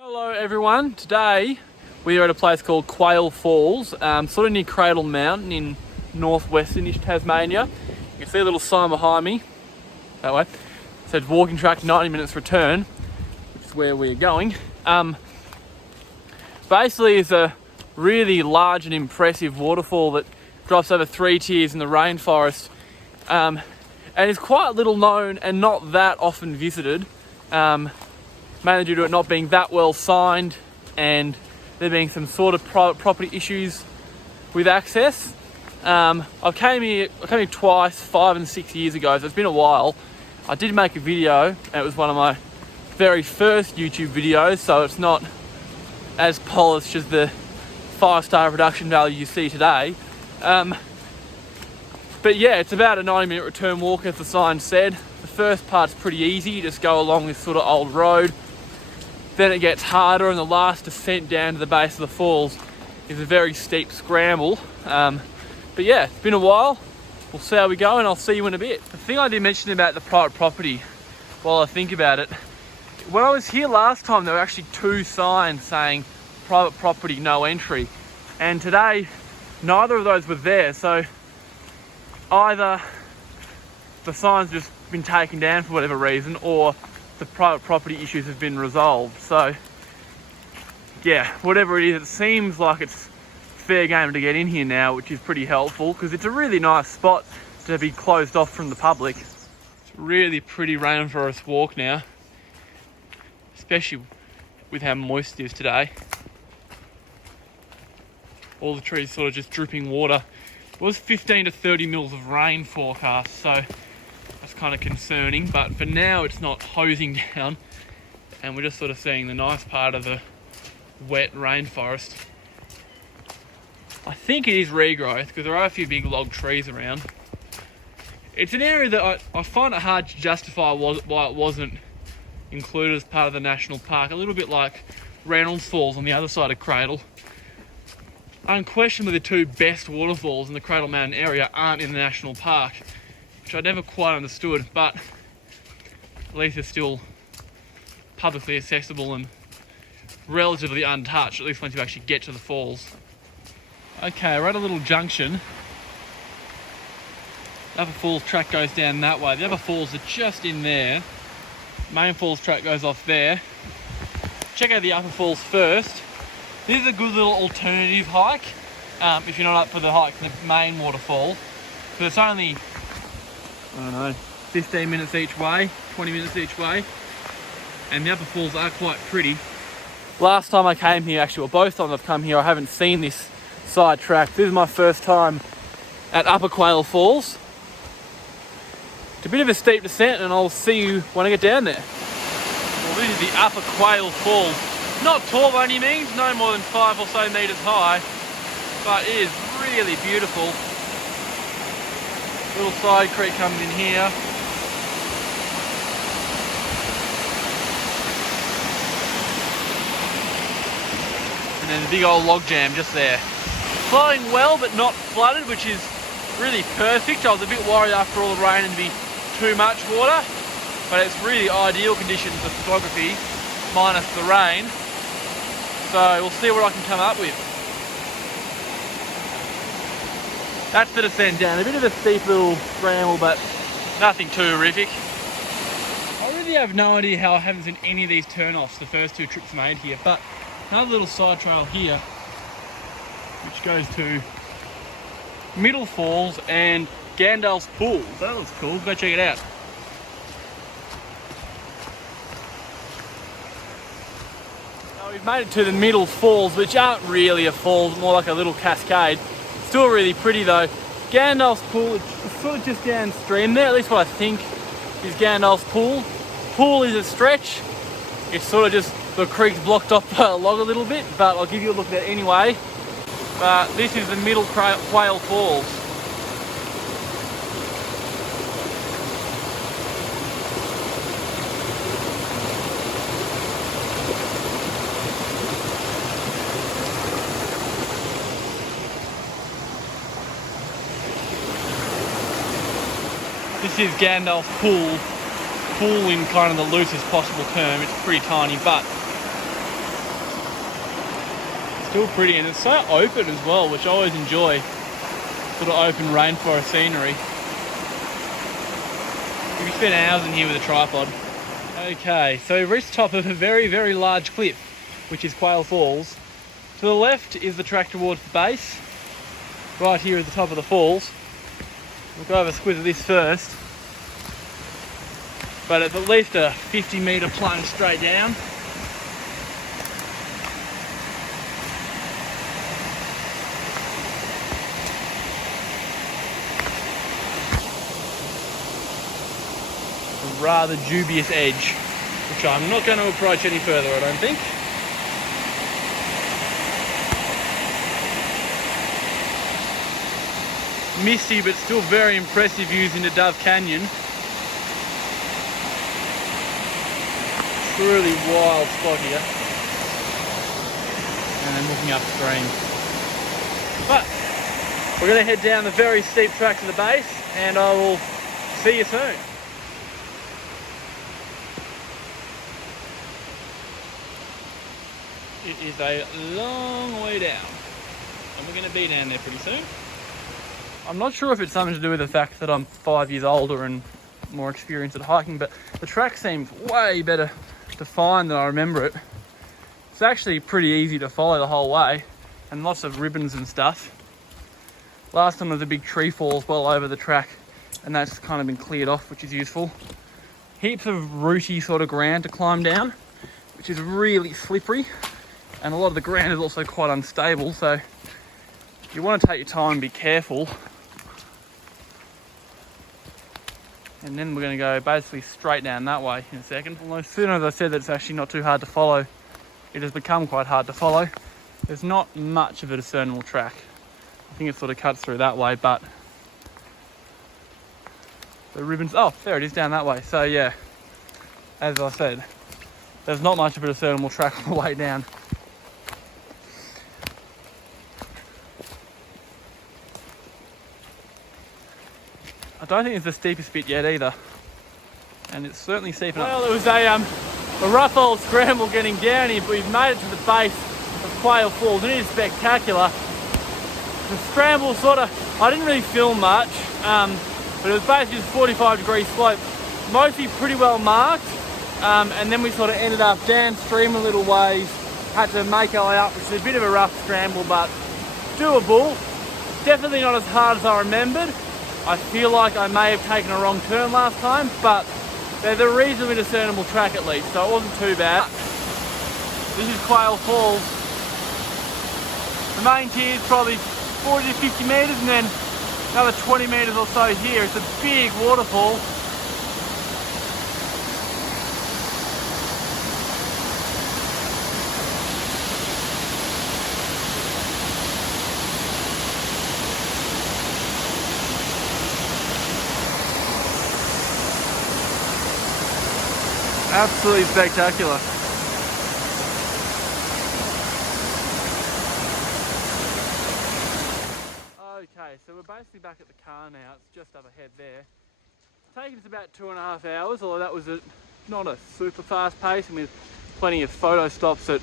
Hello everyone, today we are at a place called Quail Falls, sort of near Cradle Mountain in northwestern-ish Tasmania. You can see a little sign behind me, that way. It says walking track 90 minutes return, which is where we're going. Basically it's a really large and impressive waterfall that drops over 3 tiers in the rainforest, and is quite little known and not that often visited. Mainly due to it not being that well signed and there being some sort of property issues with access. I came here twice, 5 and 6 years ago, so it's been a while. I did make a video, and it was one of my very first YouTube videos, so it's not as polished as the 5-star production value you see today. But yeah, it's about a 90-minute return walk, as the sign said. The first part's pretty easy, you just go along this sort of old road. Then it gets harder, and the last descent down to the base of the falls is a very steep scramble. But yeah, it's been a while. We'll see how we go, and I'll see you in a bit. The thing I did mention about the private property, while I think about it, when I was here last time, there were actually 2 signs saying private property, no entry. And today, neither of those were there. So either the sign's just been taken down for whatever reason, or the private property issues have been resolved. So yeah, whatever it is, it seems like it's fair game to get in here now, which is pretty helpful because it's a really nice spot to be closed off from the public. It's a really pretty rainforest walk now, especially with how moist it is today. All the trees sort of just dripping water. It was 15 to 30 mils of rain forecast, so that's kind of concerning, but for now it's not hosing down and we're just sort of seeing the nice part of the wet rainforest. I think it is regrowth because there are a few big log trees around. It's an area that I find it hard to justify why it wasn't included as part of the national park, a little bit like Reynolds Falls on the other side of Cradle. Unquestionably the 2 best waterfalls in the Cradle Mountain area aren't in the national park, which I never quite understood, but at least they're still publicly accessible and relatively untouched, at least once you actually get to the falls. Okay, we're at a little junction. The Upper Falls track goes down that way. The Upper Falls are just in there. Main Falls track goes off there. Check out the Upper Falls first. This is a good little alternative hike if you're not up for the hike in the main waterfall. So it's only, I don't know, 15 minutes each way, 20 minutes each way. And the Upper Falls are quite pretty. Last time I came here, actually, well, both times I've come here, I haven't seen this side track. This is my first time at Upper Quail Falls. It's a bit of a steep descent, and I'll see you when I get down there. Well, this is the Upper Quail Falls. Not tall by any means, no more than 5 or so metres high, but it is really beautiful. Little side creek comes in here. And then the big old log jam just there. Flowing well but not flooded, which is really perfect. I was a bit worried after all the rain and be too much water, but it's really ideal conditions for photography, minus the rain. So we'll see what I can come up with. That's the descent down. A bit of a steep little scramble, but nothing too horrific. I really have no idea how I haven't seen any of these turn-offs the first 2 trips made here, but another little side trail here, which goes to Middle Falls and Gandalf's Pool. That looks cool. Go check it out. We've made it to the Middle Falls, which aren't really a falls, more like a little cascade. Still really pretty though. Gandalf's Pool, it's sort of just downstream there, at least what I think is Gandalf's Pool. Pool is a stretch. It's sort of just, the creek's blocked off by a log a little bit, but I'll give you a look at it anyway. But this is the Middle Quail Falls. This is Gandalf's Pool. Pool in kind of the loosest possible term. It's pretty tiny, but Still pretty, and it's so open as well, which I always enjoy. Sort of open rainforest scenery. You can spend hours in here with a tripod. Okay, so we've reached the top of a very, very large cliff, which is Quail Falls. To the left is the track towards the base. Right here at the top of the falls. We'll go over a squiz of this first. But it's at least a 50-metre plunge straight down. A rather dubious edge, which I'm not going to approach any further, I don't think. Misty, but still very impressive views into Dove Canyon. It's a really wild spot here. And then looking upstream. But we're going to head down the very steep track to the base, and I will see you soon. It is a long way down, and we're going to be down there pretty soon. I'm not sure if it's something to do with the fact that I'm 5 years older and more experienced at hiking, but the track seems way better defined than I remember it. It's actually pretty easy to follow the whole way, and lots of ribbons and stuff. Last time there was a big tree falls well over the track, and that's kind of been cleared off, which is useful. Heaps of rooty sort of ground to climb down, which is really slippery, and a lot of the ground is also quite unstable, so you want to take your time and be careful. And then we're going to go basically straight down that way in a second. Although as soon as I said that it's actually not too hard to follow, it has become quite hard to follow. There's not much of a discernible track. I think it sort of cuts through that way, but the ribbons, oh, there it is down that way. So yeah, as I said, there's not much of a discernible track on the way down. I don't think it's the steepest bit yet either, and it's certainly steep enough. Well, it was a rough old scramble getting down here, but we've made it to the base of Quail Falls, and it is spectacular. The scramble I didn't really film much, but it was basically just 45-degree slope, mostly pretty well marked, and then we sort of ended up downstream a little ways, had to make our way up, which is a bit of a rough scramble, but doable. Definitely not as hard as I remembered. I feel like I may have taken a wrong turn last time, but there's a reasonably discernible track at least, so it wasn't too bad. This is Quail Falls. The main tier is probably 40 to 50 metres, and then another 20 metres or so here. It's a big waterfall. Absolutely spectacular. Okay, so we're basically back at the car now. It's just up ahead there. It's taken us about 2.5 hours, although that was not a super fast pace, and with plenty of photo stops at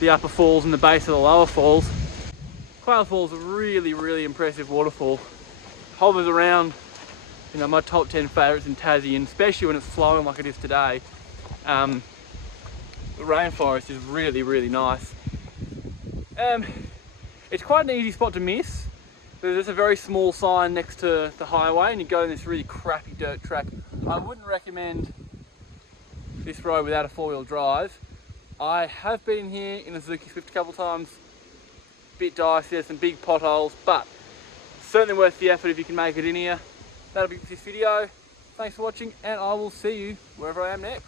the upper falls and the base of the lower falls. Quail Falls is a really, really impressive waterfall. Hovers around, you know, my top 10 favourites in Tassie, and especially when it's flowing like it is today. The rainforest is really, really nice. It's quite an easy spot to miss. There's just a very small sign next to the highway, and you go in this really crappy dirt track. I wouldn't recommend this road without a four-wheel drive. I have been here in a Suzuki Swift a couple of times. Bit dicey, there's some big potholes, but certainly worth the effort if you can make it in here. That'll be it for this video. Thanks for watching, and I will see you wherever I am next.